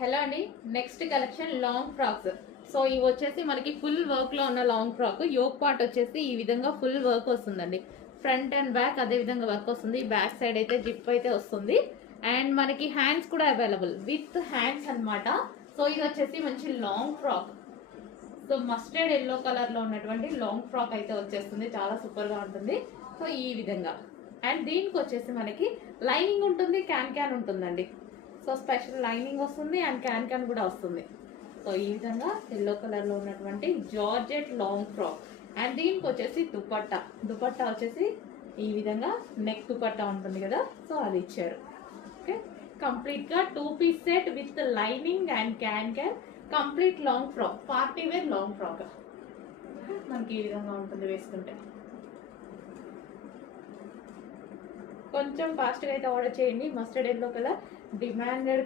Hello అండి, next collection long frocks. So ఇవి వచ్చేసి మనకి ఫుల్ వర్క్ లో ఉన్న లాంగ్ ఫ్రాక్. యోక్ పార్ట్ వచ్చేసి ఈ విధంగా ఫుల్ వర్క్ వస్తుందండి. ఫ్రంట్ అండ్ బ్యాక్ అదే విధంగా వర్క్ వస్తుంది. బ్యాక్ సైడ్ అయితే జిప్ అయితే వస్తుంది. అండ్ మనకి హ్యాండ్స్ కూడా అవైలబుల్ విత్ హ్యాండ్స్ అన్నమాట. సో ఇది వచ్చేసి మంచి long frock. So mustard yellow colour లో ఉన్నటువంటి లాంగ్ ఫ్రాక్ అయితే వచ్చేస్తుంది. చాలా సూపర్ గా ఉంటుంది. సో ఈ విధంగా అండ్ దీనికి వచ్చేసి మనకి లైనింగ్ ఉంటుంది, క్యాన్ ఉంటుందండి. సో స్పెషల్ లైనింగ్ వస్తుంది అండ్ క్యాన్ కూడా వస్తుంది. సో ఈ విధంగా ఎల్లో కలర్ లో ఉన్నటువంటి జార్జెట్ లాంగ్ ఫ్రాక్. అండ్ దీనికి వచ్చేసి దుపట్టా వచ్చేసి ఈ విధంగా నెక్ దుపట్టా ఉంటుంది కదా, సో అది ఇచ్చారు. ఓకే, కంప్లీట్ గా 2 piece set with lining and can complete long frock, party wear long frock మనకి ఈ విధంగా ఉంటుంది వేసుకుంటే. కొంచెం ఫాస్ట్గా అయితే ఆర్డర్ చేయండి. Mustard yellow colour demanded